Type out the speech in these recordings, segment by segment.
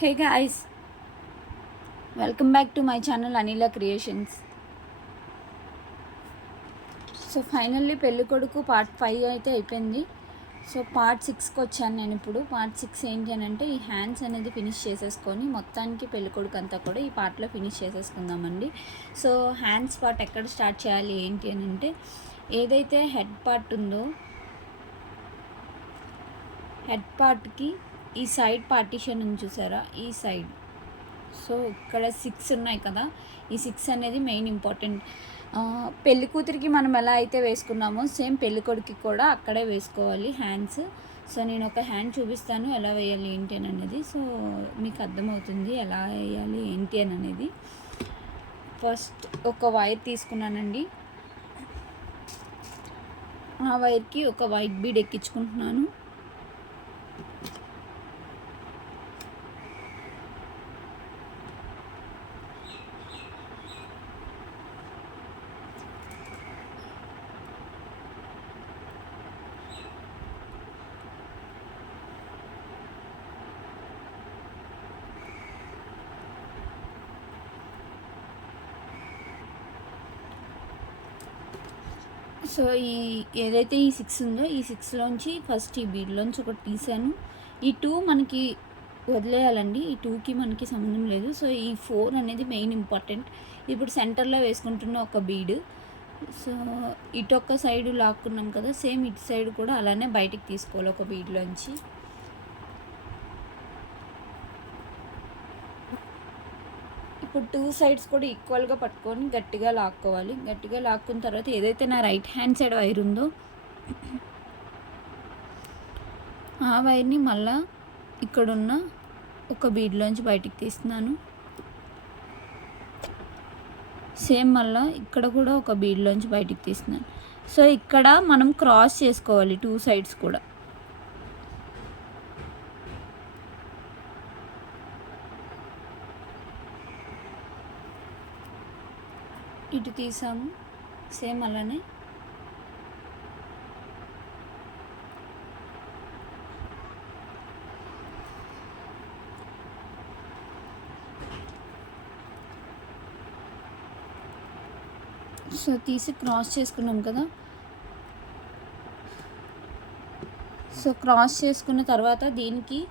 Hey guys, welcome back to my channel Anila Creations. So finally పెళ్ళి కొడుకు part 5 అయితే అయిపోయింది. సో పార్ట్ 6కి వచ్చాను నేను ఇప్పుడు. పార్ట్ 6 ఏంటి అని అంటే ఈ హ్యాండ్స్ అనేది ఫినిష్ చేసేసుకొని మొత్తానికి పెళ్ళి కొడుకు అంతా కూడా ఈ పార్ట్లో ఫినిష్ చేసేసుకుందామండి. సో హ్యాండ్స్ పార్ట్ ఎక్కడ స్టార్ట్ చేయాలి ఏంటి అని అంటే ఏదైతే హెడ్ పార్ట్ ఉందో హెడ్ పార్ట్కి ఈ సైడ్ పార్టీషన్ ఉంది చూసారా, ఈ సైడ్. సో ఇక్కడ 6 ఉన్నాయి కదా, ఈ 6 అనేది మెయిన్ ఇంపార్టెంట్. పెళ్లి కూతురికి మనం ఎలా అయితే వేసుకున్నామో సేమ్ పెళ్లి కొడుకు కూడా అక్కడే వేసుకోవాలి హ్యాండ్స్. సో నేను ఒక హ్యాండ్ చూపిస్తాను ఎలా వేయాలి ఏంటి అని అనేది. సో మీకు అర్థమవుతుంది ఎలా వేయాలి ఏంటి అని అనేది. ఫస్ట్ ఒక వైర్ తీసుకున్నానండి. ఆ వైర్కి ఒక వైట్ బీడ్ ఎక్కించుకుంటున్నాను. సో ఏదైతే ఈ 6 ఉందో ఈ 6లోంచి ఫస్ట్ ఈ బీడ్లోంచి ఒకటి తీసాను. ఈ 2 మనకి వదిలేయాలండి, ఈ 2కి మనకి సంబంధం లేదు. సో ఈ 4 అనేది మెయిన్ ఇంపార్టెంట్. ఇప్పుడు సెంటర్లో వేసుకుంటున్న ఒక బీడ్. సో ఇటొక్క సైడ్ లాక్కున్నాం కదా, సేమ్ ఇటు సైడ్ కూడా అలానే బయటికి తీసుకోవాలి ఒక బీడ్లోంచి. ఇప్పుడు 2 సైడ్స్ కూడా ఈక్వల్గా పట్టుకొని గట్టిగా లాక్కోవాలి. గట్టిగా లాక్కున్న తర్వాత ఏదైతే నా రైట్ హ్యాండ్ సైడ్ వైర్ ఉందో ఆ వైర్ని మళ్ళా ఇక్కడున్న ఒక బీడ్లోంచి బయటికి తీస్తున్నాను. సేమ్ మళ్ళీ ఇక్కడ కూడా ఒక బీడ్లోంచి బయటికి తీస్తున్నాను. సో ఇక్కడ మనం క్రాస్ చేసుకోవాలి 2 సైడ్స్ కూడా. ఇటు తీసాము సేమ్ అలానే. సో తీసి క్రాస్ చేసుకున్నాం కదా. సో క్రాస్ చేసుకున్న తర్వాత దీనికి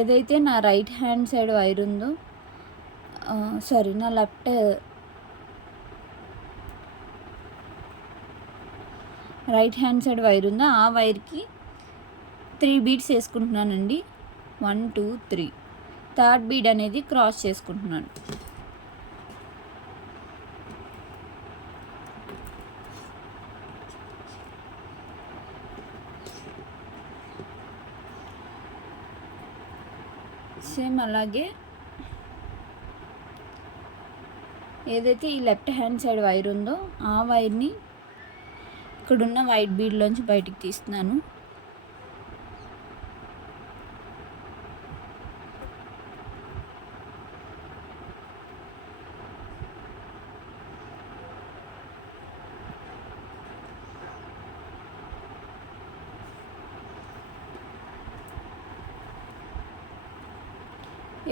ఏదైతే నా రైట్ హ్యాండ్ సైడ్ వైర్ ఉందో నా రైట్ హ్యాండ్ సైడ్ వైర్ ఉందో ఆ వైర్కి 3 బీడ్స్ వేసుకుంటున్నానండి. 1 2 3. థర్డ్ బీడ్ అనేది క్రాస్ చేసుకుంటున్నాను. సేమ్ అలాగే ఏదైతే ఈ లెఫ్ట్ హ్యాండ్ సైడ్ వైర్ ఉందో ఆ వైర్ని ఇక్కడున్న వైట్ బీడ్లోంచి బయటికి తీస్తున్నాను.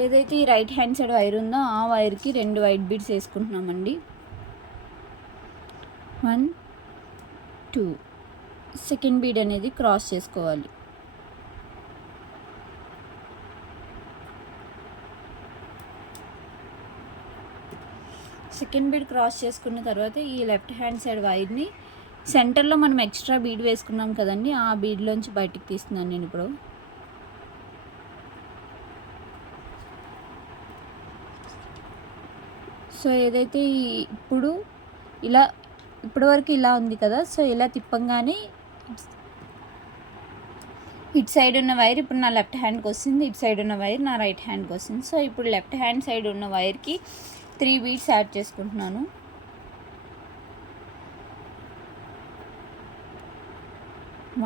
ఏదైతే ఈ రైట్ హ్యాండ్ సైడ్ వైర్ ఉందో ఆ వైర్కి 2 వైట్ బీడ్స్ వేసుకుంటున్నామండి. 1 2. సెకండ్ బీడ్ అనేది క్రాస్ చేసుకోవాలి. సెకండ్ బీడ్ క్రాస్ చేసుకున్న తర్వాత ఈ లెఫ్ట్ హ్యాండ్ సైడ్ వైర్ని సెంటర్లో మనం ఎక్స్ట్రా బీడ్ వేసుకున్నాం కదండి, ఆ బీడ్లోంచి బయటికి తీస్తున్నాను నేను ఇప్పుడు. సో ఏదైతే ఇప్పుడు ఇప్పటివరకు ఇలా ఉంది కదా, సో ఇలా తిప్పంగానే ఇటు సైడ్ ఉన్న వైర్ ఇప్పుడు నా లెఫ్ట్ హ్యాండ్కి వస్తుంది, ఇటు సైడ్ ఉన్న వైర్ నా రైట్ హ్యాండ్కి వస్తుంది. సో ఇప్పుడు లెఫ్ట్ హ్యాండ్ సైడ్ ఉన్న వైర్కి 3 బీడ్స్ యాడ్ చేసుకుంటున్నాను.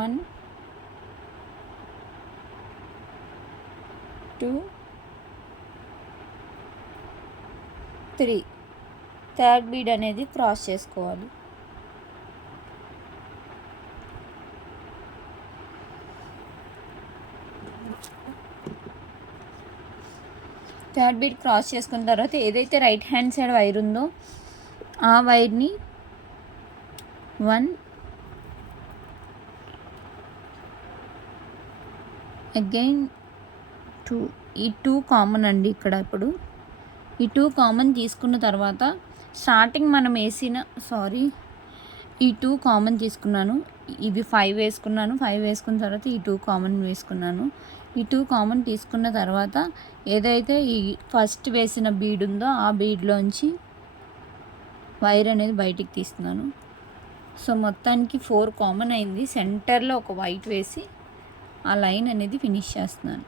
1 2 3. థర్డ్ బీడ్ అనేది క్రాస్ చేసుకోవాలి. థర్డ్ బీడ్ క్రాస్ చేసుకున్న తర్వాత ఏదైతే రైట్ హ్యాండ్ సైడ్ వైర్ ఉందో ఆ వైర్ని 1 అగైన్ 2, ఈ 2 కామన్ అండి ఇక్కడ. ఇప్పుడు ఈ 2 కామన్ తీసుకున్న తర్వాత స్టార్టింగ్ మనం వేసిన ఈ 2 కామన్ తీసుకున్నాను, ఇవి 5 వేసుకున్నాను, 5 వేసుకున్న తర్వాత ఈ 2 కామన్ వేసుకున్నాను. ఈ 2 కామన్ తీసుకున్న తర్వాత ఏదైతే ఈ ఫస్ట్ వేసిన బీడ్ ఉందో ఆ బీడ్లోంచి వైర్ అనేది బయటికి తీస్తున్నాను. సో మొత్తానికి 4 కామన్ అయింది. సెంటర్లో ఒక వైట్ వేసి ఆ లైన్ అనేది ఫినిష్ చేస్తున్నాను.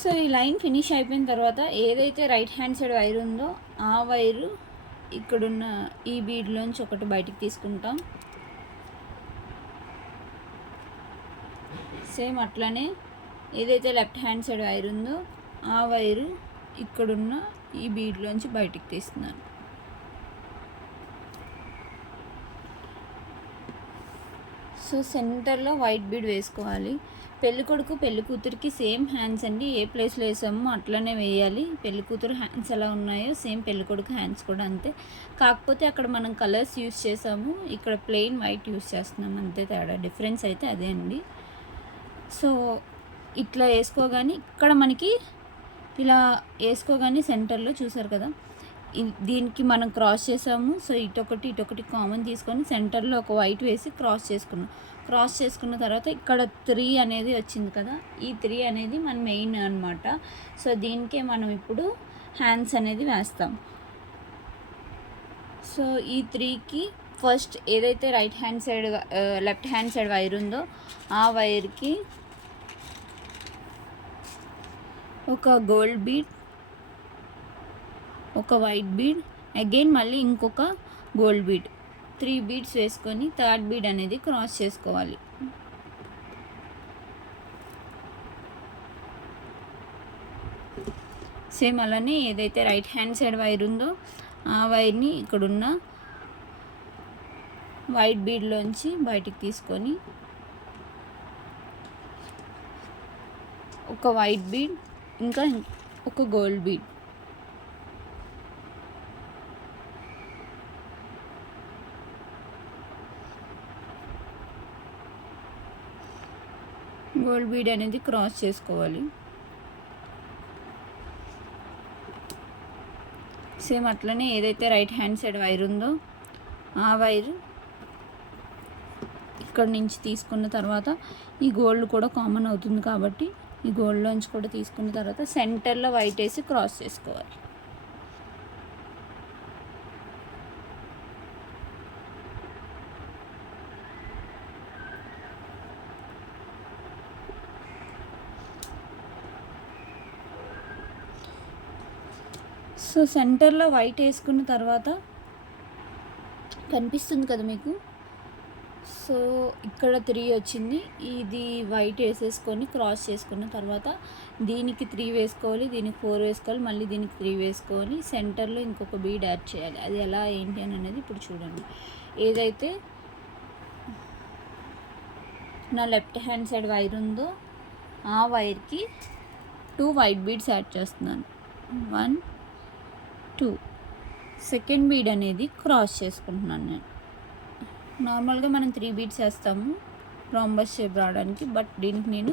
సో ఈ లైన్ ఫినిష్ అయిపోయిన తర్వాత ఏదైతే రైట్ హ్యాండ్ సైడ్ వైర్ ఉందో ఆ వైరు ఇక్కడున్న ఈ బీడ్లోంచి ఒకటి బయటికి తీసుకుంటాం. సేమ్ అట్లనే ఏదైతే లెఫ్ట్ హ్యాండ్ సైడ్ వైర్ ఉందో ఆ వైరు ఇక్కడున్న ఈ బీడ్లోంచి బయటికి తీస్తున్నాను. సో సెంటర్లో వైట్ బీడ్ వేసుకోవాలి. పెళ్ళికొడుకు పెళ్లి కూతురికి సేమ్ హ్యాండ్స్ అండి, ఏ ప్లేస్లో వేసామో అట్లనే వేయాలి. పెళ్లి కూతురు హ్యాండ్స్ ఎలా ఉన్నాయో సేమ్ పెళ్ళికొడుకు హ్యాండ్స్ కూడా అంతే. కాకపోతే అక్కడ మనం కలర్స్ యూస్ చేసాము, ఇక్కడ ప్లెయిన్ వైట్ యూస్ చేస్తున్నాం, అంతే తేడా. డిఫరెన్స్ అయితే అదే అండి. సో ఇట్లా వేసుకోగానే ఇక్కడ మనకి ఇలా వేసుకోగానే సెంటర్లో చూసారు కదా, దీనికి మనం క్రాస్ చేసాము. సో ఇటొకటి కామన్ తీసుకొని సెంటర్లో ఒక వైట్ వేసి క్రాస్ చేసుకున్నాం. క్రాస్ చేసుకున్న తర్వాత ఇక్కడ 3 అనేది వచ్చింది కదా, ఈ 3 అనేది మన మెయిన్ అనమాట. సో దీనికే మనం ఇప్పుడు హ్యాండ్స్ అనేది వేస్తాం. సో ఈ 3కి ఫస్ట్ ఏదైతే right hand side left hand side wire ఉందో ఆ వైర్కి ఒక గోల్డ్ బీడ్, ఒక వైట్ బీడ్, అగైన్ మళ్ళీ ఇంకొక గోల్డ్ బీడ్, 3 బీడ్స్ వేసుకొని థర్డ్ బీడ్ అనేది క్రాస్ చేసుకోవాలి. సేమ్ అలానే ఏదైతే రైట్ హ్యాండ్ సైడ్ వైర్ ఉందో ఆ వైర్ని ఇక్కడున్న వైట్ బీడ్లోంచి బయటికి తీసుకొని ఒక వైట్ బీడ్ ఇంకా ఒక గోల్డ్ బీడ్, గోల్డ్ బీడ్ అనేది క్రాస్ చేసుకోవాలి. సేమ్ అట్లనే ఏదైతే రైట్ హ్యాండ్ సైడ్ వైర్ ఉందో ఆ వైర్ ఇక్కడ నుంచి తీసుకున్న తర్వాత ఈ గోల్డ్ కూడా కామన్ అవుతుంది కాబట్టి ఈ గోల్డ్లోంచి కూడా తీసుకున్న తర్వాత సెంటర్లో వైట్ వేసి క్రాస్ చేసుకోవాలి. సో సెంటర్లో వైట్ వేసుకున్న తర్వాత కనిపిస్తుంది కదా మీకు. సో ఇక్కడ 3 వచ్చింది, ఇది వైట్ వేసేసుకొని క్రాస్ చేసుకున్న తర్వాత దీనికి 3 వేసుకోవాలి, దీనికి 4 వేసుకోవాలి, మళ్ళీ దీనికి 3 వేసుకోవాలి, సెంటర్లో ఇంకొక బీడ్ యాడ్ చేయాలి. అది ఎలా ఏంటి అని అనేది ఇప్పుడు చూడండి. ఏదైతే నా లెఫ్ట్ హ్యాండ్ సైడ్ వైర్ ఉందో ఆ వైర్కి 2 వైట్ బీడ్స్ యాడ్ చేస్తున్నాను. 1 2 సెకండ్ బీడ్ అనేది క్రాస్ చేసుకుంటున్నాను నేను. నార్మల్గా మనం 3 బీడ్స్ వేస్తాము రాంబస్ షేప్ రావడానికి, బట్ దీనికి నేను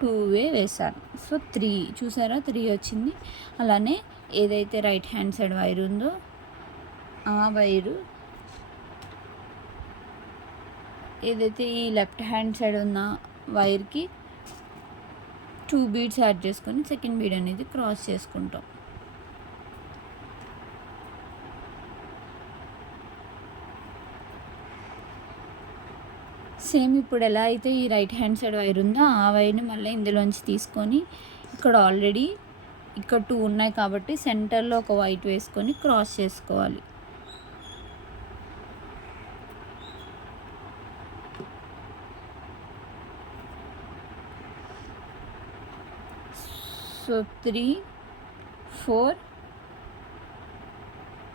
2 వేసాను. సో 3 చూసారా, 3 వచ్చింది. అలానే ఏదైతే రైట్ హ్యాండ్ సైడ్ వైర్ ఉందో ఆ వైరు ఏదైతే ఈ లెఫ్ట్ హ్యాండ్ సైడ్ ఉన్న వైర్కి 2 బీడ్స్ యాడ్ చేసుకొని సెకండ్ బీడ్ అనేది క్రాస్ చేసుకుంటాం. సేమ్ ఇప్పుడు ఎలా అయితే ఈ రైట్ హ్యాండ్ సైడ్ వైర్ ఉందో ఆ వైర్ని మళ్ళీ ఇందులోంచి తీసుకొని ఇక్కడ ఆల్రెడీ ఇక్కడ 2 ఉన్నాయి కాబట్టి సెంటర్లో ఒక వైట్ వేసుకొని క్రాస్ చేసుకోవాలి. సో 3 4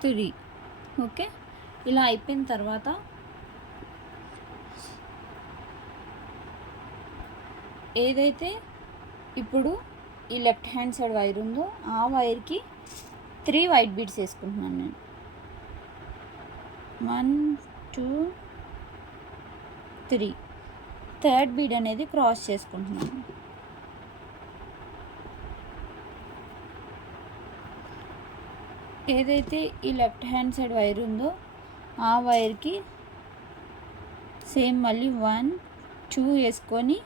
3. ఓకే, ఇలా అయిపోయిన తర్వాత ఏదైతే ఇప్పుడు ఈ లెఫ్ట్ హ్యాండ్ సైడ్ వైర్ ఉందో ఆ వైర్కి 3 వైట్ బీడ్స్ వేసుకుంటున్నాను నేను. 1 2 3. థర్డ్ బీడ్ అనేది క్రాస్ చేసుకుంటున్నాను. ఏదైతే ఈ లెఫ్ట్ హ్యాండ్ సైడ్ వైర్ ఉందో ఆ వైర్కి సేమ్ మళ్ళీ 1 2 వేసుకొని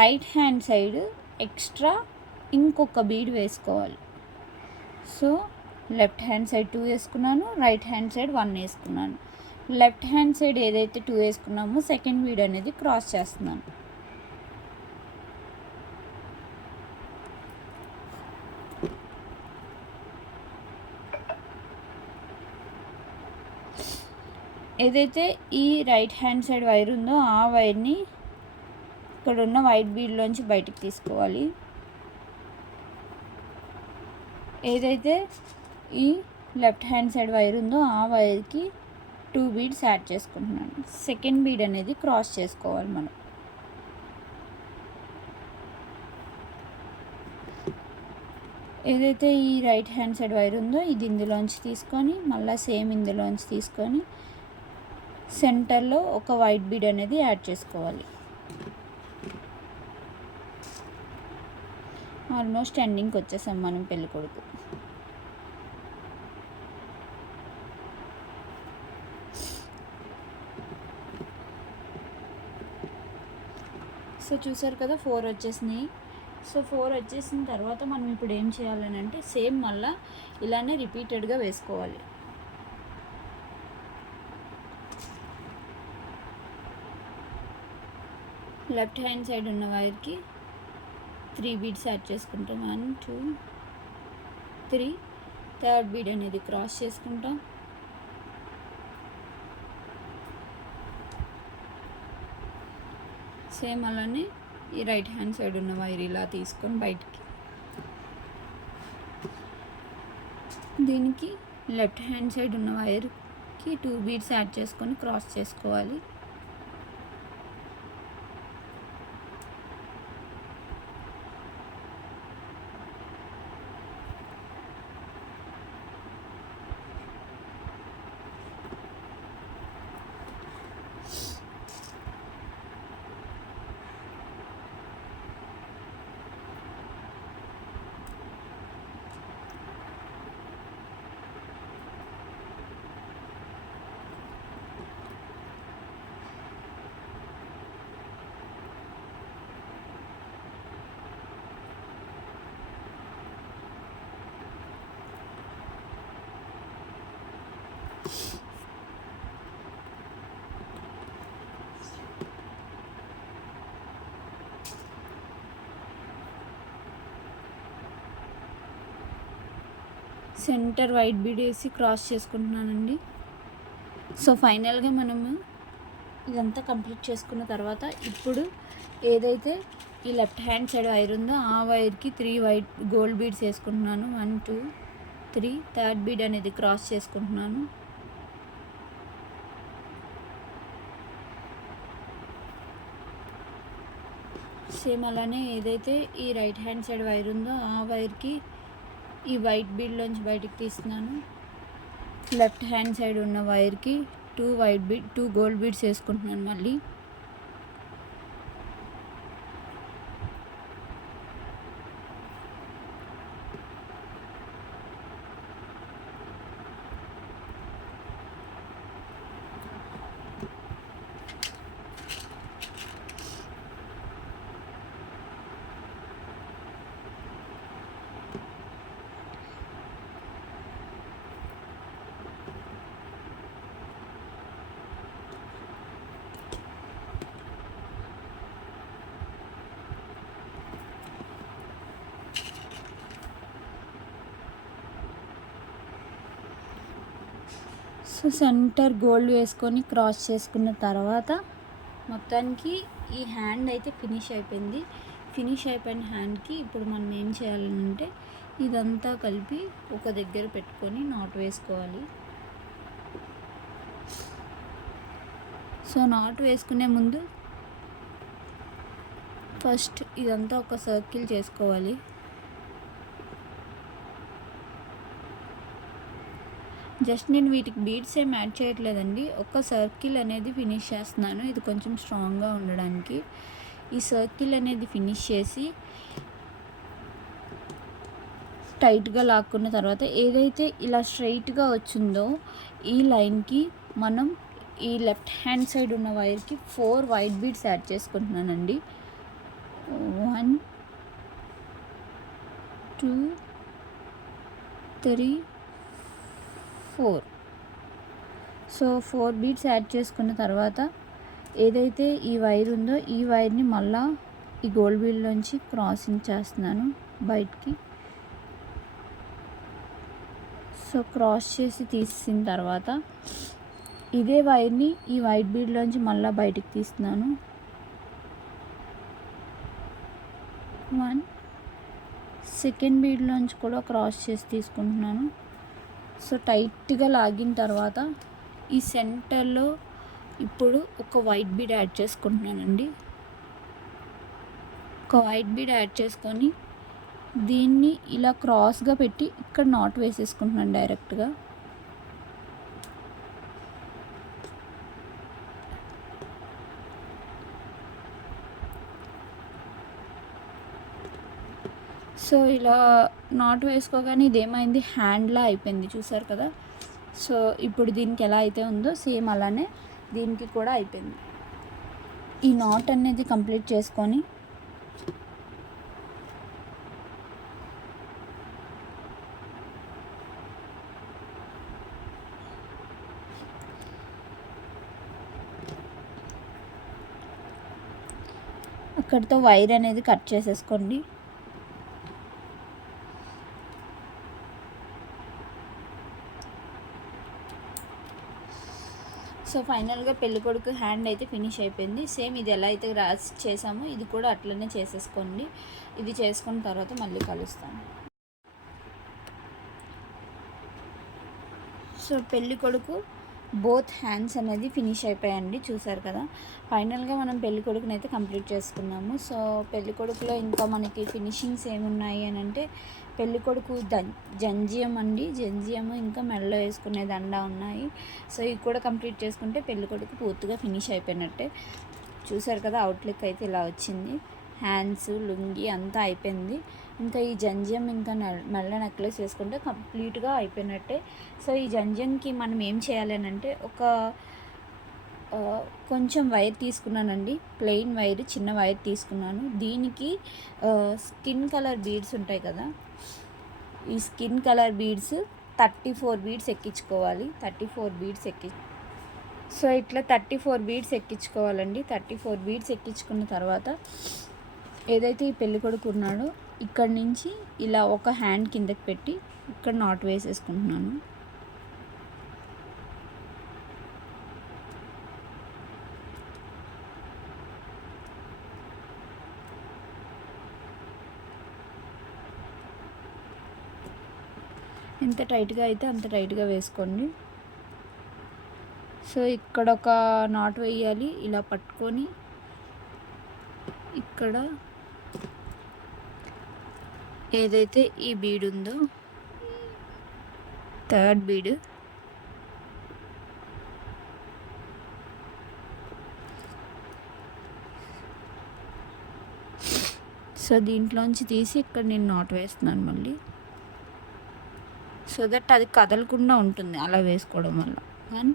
రైట్ హ్యాండ్ సైడ్ ఎక్స్ట్రా ఇంకొక బీడ్ వేసుకోవాలి. సో లెఫ్ట్ హ్యాండ్ సైడ్ 2 వేసుకున్నాను, రైట్ హ్యాండ్ సైడ్ 1 వేసుకున్నాను. లెఫ్ట్ హ్యాండ్ సైడ్ ఏదైతే 2 వేసుకున్నామో సెకండ్ బీడ్ అనేది క్రాస్ చేస్తున్నాను. ఏదైతే ఈ రైట్ హ్యాండ్ సైడ్ వైర్ ఉందో ఆ వైర్ని ఇక్కడ ఉన్న వైట్ బీడ్లోంచి బయటికి తీసుకోవాలి. ఏదైతే ఈ లెఫ్ట్ హ్యాండ్ సైడ్ వైర్ ఉందో ఆ వైర్కి 2 బీడ్స్ యాడ్ చేసుకుంటున్నాను. సెకండ్ బీడ్ అనేది క్రాస్ చేసుకోవాలి మనం. ఏదైతే ఈ రైట్ హ్యాండ్ సైడ్ వైర్ ఉందో ఇది ఇందులోంచి తీసుకొని మళ్ళీ సేమ్ ఇందులోంచి తీసుకొని సెంటర్లో ఒక వైట్ బీడ్ అనేది యాడ్ చేసుకోవాలి. ఆల్మోస్ట్ ఎండింగ్కి వచ్చేసాం మనం పెళ్ళి కొడుకు. సో చూసారు కదా 4 వచ్చేసినాయి. సో 4 వచ్చేసిన తర్వాత మనం ఇప్పుడు ఏం చేయాలని అంటే సేమ్ మళ్ళీ ఇలానే రిపీటెడ్గా వేసుకోవాలి. లెఫ్ట్ హ్యాండ్ సైడ్ ఉన్న వైర్కి 3 బీడ్స్ యాడ్ చేసుకుంటాం. 1 2 3. థర్డ్ బీడ్ అనేది క్రాస్ చేసుకుంటాం. సేమ్ అలానే ఈ రైట్ హ్యాండ్ సైడ్ ఉన్న వైర్ ఇలా తీసుకొని బయటికి దీనికి లెఫ్ట్ హ్యాండ్ సైడ్ ఉన్న వైర్కి 2 బీడ్స్ యాడ్ చేసుకొని క్రాస్ చేసుకోవాలి. సెంటర్ వైట్ బీడ్ వేసి క్రాస్ చేసుకుంటున్నానండి. సో ఫైనల్గా మనము ఇదంతా కంప్లీట్ చేసుకున్న తర్వాత ఇప్పుడు ఏదైతే ఈ లెఫ్ట్ హ్యాండ్ సైడ్ వైర్ ఉందో ఆ వైర్కి 3 వైట్ గోల్డ్ బీడ్స్ వేసుకుంటున్నాను. 1 2 3. థర్డ్ బీడ్ అనేది క్రాస్ చేసుకుంటున్నాను. సేమ్ అలానే ఏదైతే ఈ రైట్ హ్యాండ్ సైడ్ వైర్ ఉందో ఆ వైర్కి ఈ వైట్ బీడ్లోంచి బయటికి తీస్తున్నాను. లెఫ్ట్ హ్యాండ్ సైడ్ ఉన్న వైర్కి 2 గోల్డ్ బీడ్స్ వేసుకుంటున్నాను మళ్ళీ. సో సెంటర్ గోల్డ్ వేసుకొని క్రాస్ చేసుకున్న తర్వాత మొత్తానికి ఈ హ్యాండ్ అయితే ఫినిష్ అయిపోయింది. ఫినిష్ అయిపోయిన హ్యాండ్కి ఇప్పుడు మనం ఏం చేయాలంటే ఇదంతా కలిపి ఒక దగ్గర పెట్టుకొని నాట్ వేసుకోవాలి. సో నాట్ వేసుకునే ముందు ఫస్ట్ ఇదంతా ఒక సర్కిల్ చేసుకోవాలి. జస్ట్ నేను వీటికి బీడ్స్ ఏం యాడ్ చేయట్లేదండి, ఒక సర్కిల్ అనేది ఫినిష్ చేస్తున్నాను, ఇది కొంచెం స్ట్రాంగ్గా ఉండడానికి. ఈ సర్కిల్ అనేది ఫినిష్ చేసి టైట్గా లాక్కున్న తర్వాత ఏదైతే ఇలా స్ట్రైట్గా వచ్చిందో ఈ లైన్కి మనం ఈ లెఫ్ట్ హ్యాండ్ సైడ్ ఉన్న వైర్కి 4 వైట్ బీడ్స్ యాడ్ చేసుకుంటున్నానండి. 1 2 3 4. సో 4 బీడ్స్ యాడ్ చేసుకున్న తర్వాత ఏదైతే ఈ వైర్ ఉందో ఈ వైర్ని మళ్ళా ఈ గోల్డ్ బీడ్లోంచి క్రాసింగ్ చేస్తున్నాను బయటికి. సో క్రాస్ చేసి తీసిన తర్వాత ఇదే వైర్ని ఈ వైట్ బీడ్లోంచి మళ్ళీ బయటికి తీస్తున్నాను. 1 సెకండ్ బీడ్లోంచి కూడా క్రాస్ చేసి తీసుకుంటున్నాను. సో టైట్గా లాగిన తర్వాత ఈ సెంటర్లో ఇప్పుడు ఒక వైట్ బీడ్ యాడ్ చేసుకుంటున్నానండి. ఒక వైట్ బీడ్ యాడ్ చేసుకొని దీన్ని ఇలా క్రాస్గా పెట్టి ఇక్కడ నాట్ వేసేసుకుంటున్నాను డైరెక్ట్గా. సో ఇలా నాట్ వేసుకోగానే ఇదేమైంది, హ్యాండ్లా అయిపోయింది, చూసారు కదా. సో ఇప్పుడు దీనికి ఎలా అయితే ఉందో సేమ్ అలానే దీనికి కూడా అయిపోయింది. ఈ నాట్ అనేది కంప్లీట్ చేసుకొని అక్కడితో వైర్ అనేది కట్ చేసేసుకోండి. సో ఫైనల్గా పెళ్ళికొడుకు హ్యాండ్ అయితే ఫినిష్ అయిపోయింది. సేమ్ ఇది ఎలా అయితే రాసి చేసామో ఇది కూడా అట్లనే చేసేసుకోండి. ఇది చేసుకున్న తర్వాత మళ్ళీ కలుస్తాను. సో పెళ్ళికొడుకు బోత్ హ్యాండ్స్ అనేది ఫినిష్ అయిపోయాయండి, చూసారు కదా. ఫైనల్గా మనం పెళ్ళికొడుకుని అయితే కంప్లీట్ చేసుకున్నాము. సో పెళ్ళికొడుకులో ఇంకా మనకి ఫినిషింగ్స్ ఏమున్నాయి అని అంటే పెళ్ళికొడుకు జంజియం అండి, జంజియం ఇంకా మెడలో వేసుకునే దండ ఉన్నాయి. సో ఇవి కూడా కంప్లీట్ చేసుకుంటే పెళ్ళికొడుకు పూర్తిగా ఫినిష్ అయిపోయినట్టే. చూసారు కదా, అవుట్లుక్ అయితే ఇలా వచ్చింది. హ్యాండ్స్, లుంగి అంతా అయిపోయింది. ఇంకా ఈ జంజియం ఇంకా మెల్ల నెక్లెస్ వేసుకుంటే కంప్లీట్గా అయిపోయినట్టే. సో ఈ జంజియంకి మనం ఏం చేయాలి అని అంటే కొంచెం వైర్ తీసుకున్నానండి, ప్లెయిన్ వైర్, చిన్న వైర్ తీసుకున్నాను. దీనికి స్కిన్ కలర్ బీడ్స్ ఉంటాయి కదా, ఈ స్కిన్ కలర్ బీడ్స్ 34 బీడ్స్ ఎక్కించుకోవాలి. 34 బీడ్స్ సో ఇట్లా 34 బీడ్స్ ఎక్కించుకోవాలండి. 34 బీడ్స్ ఎక్కించుకున్న తర్వాత ఏదైతే ఈ పెళ్ళికొడుకు ఉన్నాడో ఇక్కడి నుంచి ఇలా ఒక హ్యాండ్ కిందకి పెట్టి ఇక్కడ నాట్ వేసేసుకుంటున్నాను. ఎంత టైట్గా అయితే అంత టైట్గా వేసుకోండి. సో ఇక్కడ ఒక నాట్ వేయాలి, ఇలా పట్టుకొని ఇక్కడ ఏదైతే ఈ బీడ్ ఉందో థర్డ్ బీడ్ సో దీంట్లోంచి తీసి ఇక్కడ నేను నాట్ వేస్తున్నాను మళ్ళీ, సో దట్ అది కదలకుండా ఉంటుంది అలా వేసుకోవడం వల్ల. 1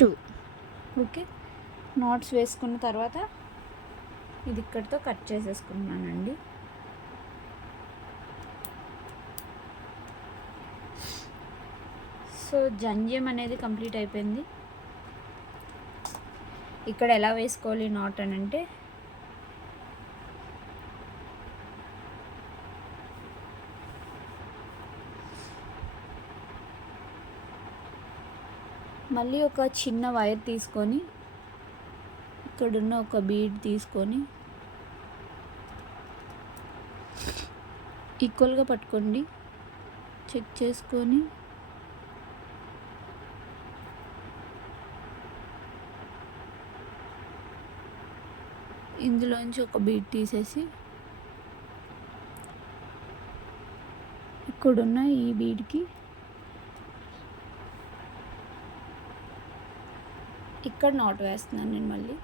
2 ఓకే. నాట్స్ వేసుకున్న తర్వాత ఇది ఇక్కడితో కట్ చేసేసుకున్నానండి. సో జంజ్యం అనేది కంప్లీట్ అయిపోయింది. ఇక్కడ ఎలా వేసుకోవాలి నాట్ అని అంటే మళ్ళీ ఒక చిన్న వైర్ తీసుకొని ఇక్కడున్న ఒక బీడ్ తీసుకొని ఈక్వల్గా పట్టుకోండి, చెక్ చేసుకొని ఇందులోంచి ఒక బీడ్ తీసేసి ఇక్కడున్న ఈ బీడ్కి ఇక్కడ నాట్ వేస్తున్నాను నేను మళ్ళీ.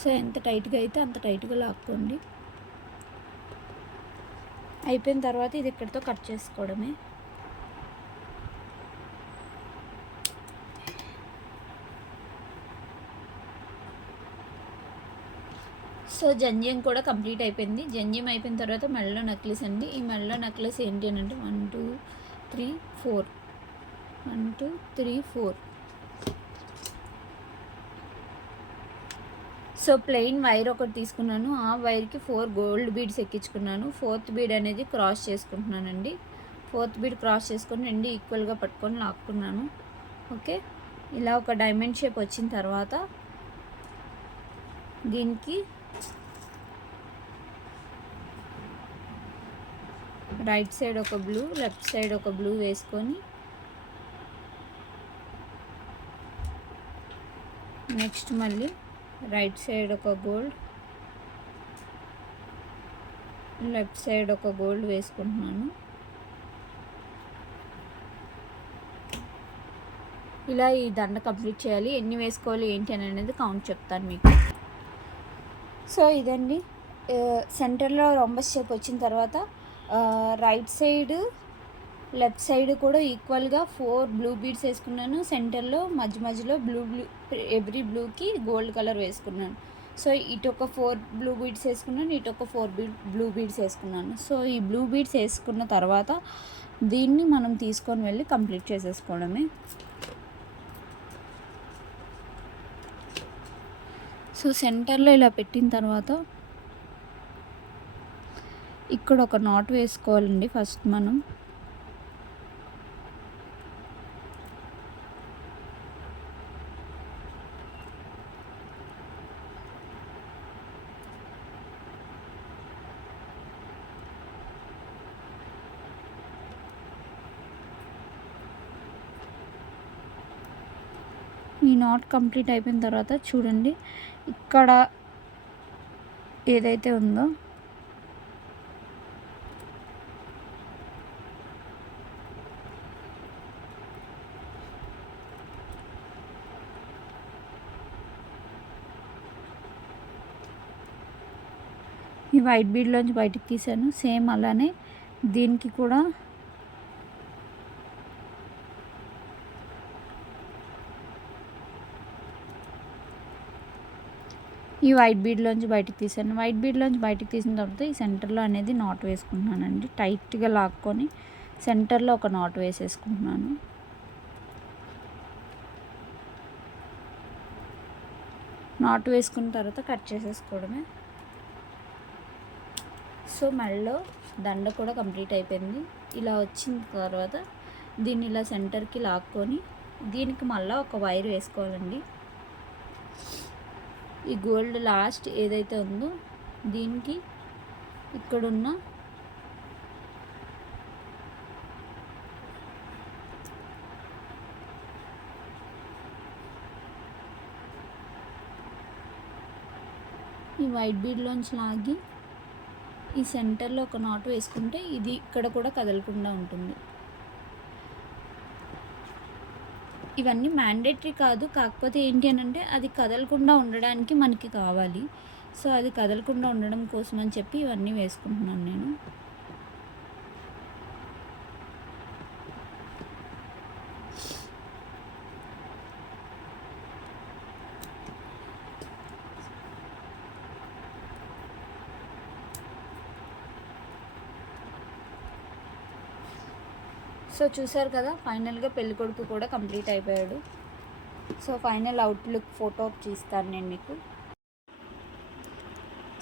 సో ఎంత టైట్గా అయితే అంత టైట్గా లాక్కోండి. అయిపోయిన తర్వాత ఇది ఇక్కడితో కట్ చేసుకోవడమే. సో జంజ్యం కూడా కంప్లీట్ అయిపోయింది. జంజ్యం అయిపోయిన తర్వాత మెడలో నెక్లెస్ అండి. ఈ మెడలో నెక్లెస్ ఏంటి అని అంటే 1 2 3 4 1 2 3 4. సో ప్లెయిన్ వైర్ ఒకటి తీసుకున్నాను. ఆ వైర్కి 4 గోల్డ్ బీడ్స్ ఎక్కించుకున్నాను. 4th బీడ్ అనేది క్రాస్ చేసుకుంటున్నానండి. 4th బీడ్ క్రాస్ చేసుకొని 2 ఈక్వల్గా పట్టుకొని లాక్కున్నాను. ఓకే, ఇలా ఒక డైమండ్ షేప్ వచ్చిన తర్వాత దీనికి రైట్ సైడ్ ఒక బ్లూ, లెఫ్ట్ సైడ్ ఒక బ్లూ వేసుకొని నెక్స్ట్ మళ్ళీ రైట్ సైడ్ ఒక గోల్డ్, లెఫ్ట్ సైడ్ ఒక గోల్డ్ వేసుకుంటున్నాను. ఇలా ఈ దండ కంప్లీట్ చేయాలి. ఎన్ని వేసుకోవాలి ఏంటి అని అనేది కౌంట్ చెప్తాను మీకు. సో ఇదండి, సెంటర్లో రొంబస్ షేప్ వచ్చిన తర్వాత రైట్ సైడ్ లెఫ్ట్ సైడ్ కూడా ఈక్వల్గా 4 బ్లూ బీడ్స్ వేసుకున్నాను. సెంటర్లో మధ్యలో బ్లూ ఎవ్రీ బ్లూకి గోల్డ్ కలర్ వేసుకున్నాను. సో ఇటు ఒక 4 బ్లూ బీడ్స్ వేసుకున్నాను, ఇటు ఒక 4 బ్లూ బీడ్స్ వేసుకున్నాను. సో ఈ బ్లూ బీడ్స్ వేసుకున్న తర్వాత దీన్ని మనం తీసుకొని వెళ్ళి కంప్లీట్ చేసేసుకోవడమే. సో సెంటర్లో ఇలా పెట్టిన తర్వాత ఇక్కడ ఒక నాట్ వేసుకోవాలండి ఫస్ట్ మనం. ఈ నాట్ కంప్లీట్ అయిపోయిన తర్వాత చూడండి, ఇక్కడ ఏదైతే ఉందో ఈ వైట్ బీడ్లోంచి బయటికి తీసాను. సేమ్ అలానే దీనికి కూడా ఈ వైట్ బీడ్లోంచి బయటికి తీసాను. వైట్ బీడ్లోంచి బయటికి తీసిన తర్వాత ఈ సెంటర్లో అనేది నాట్ వేసుకుంటున్నానండి. టైట్గా లాక్కొని సెంటర్లో ఒక నాట్ వేసేసుకుంటున్నాను. నాట్ వేసుకున్న తర్వాత కట్ చేసేసుకోవడమే. సో మెడలో దండ కూడా కంప్లీట్ అయిపోయింది. ఇలా వచ్చిన తర్వాత దీన్ని ఇలా సెంటర్కి లాక్కొని దీనికి మళ్ళీ ఒక వైర్ వేసుకోవాలండి. ఈ గోల్డ్ లాస్ట్ ఏదైతే ఉందో దీనికి ఇక్కడున్న ఈ వైట్ బీడ్లోంచి లాగి ఈ సెంటర్లో ఒక నాట్ వేసుకుంటే ఇది ఇక్కడ కూడా కదలకుండా ఉంటుంది. ఇవన్నీ మ్యాండేటరీ కాదు, కాకపోతే ఏంటి అని అంటే అది కదలకుండా ఉండడానికి మనకి కావాలి. సో అది కదలకుండా ఉండడం కోసం అని చెప్పి ఇవన్నీ వేసుకుంటున్నాను నేను. సో చూసారు కదా, ఫైనల్గా పెళ్ళికొడుకు కూడా కంప్లీట్ అయిపోయాడు. సో ఫైనల్ అవుట్లుక్ ఫోటో తీస్తాను నేను మీకు.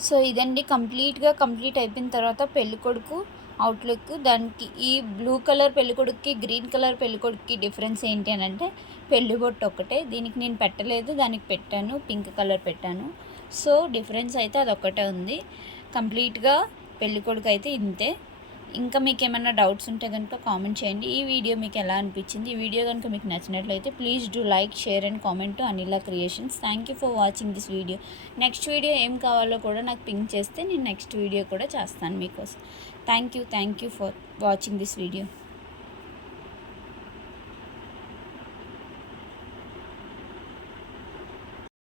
సో ఇదండి కంప్లీట్ అయిపోయిన తర్వాత పెళ్ళికొడుకు అవుట్లుక్. దానికి ఈ బ్లూ కలర్ పెళ్ళికొడుకుకి, గ్రీన్ కలర్ పెళ్ళికొడుకుకి డిఫరెన్స్ ఏంటి అని అంటే పెళ్లి బొట్టు ఒక్కటే. దీనికి నేను పెట్టలేదు, దానికి పెట్టాను, పింక్ కలర్ పెట్టాను. సో డిఫరెన్స్ అయితే అదొక్కటే ఉంది. కంప్లీట్గా పెళ్ళికొడుకు అయితే ఇంతే. ఇంకా మీకు ఏమైనా డౌట్స్ ఉంటే కనుక కామెంట్ చేయండి. ఈ వీడియో మీకు ఎలా అనిపించింది? ఈ వీడియో కనుక మీకు నచ్చినట్లయితే please do like, share and comment to Anila creations. Thank you for watching this video. Next video ఏం కావాలో కూడా నాకు పింక్ చేస్తే నేను నెక్స్ట్ వీడియో కూడా చేస్తాను మీకోసం. Thank you for watching this video.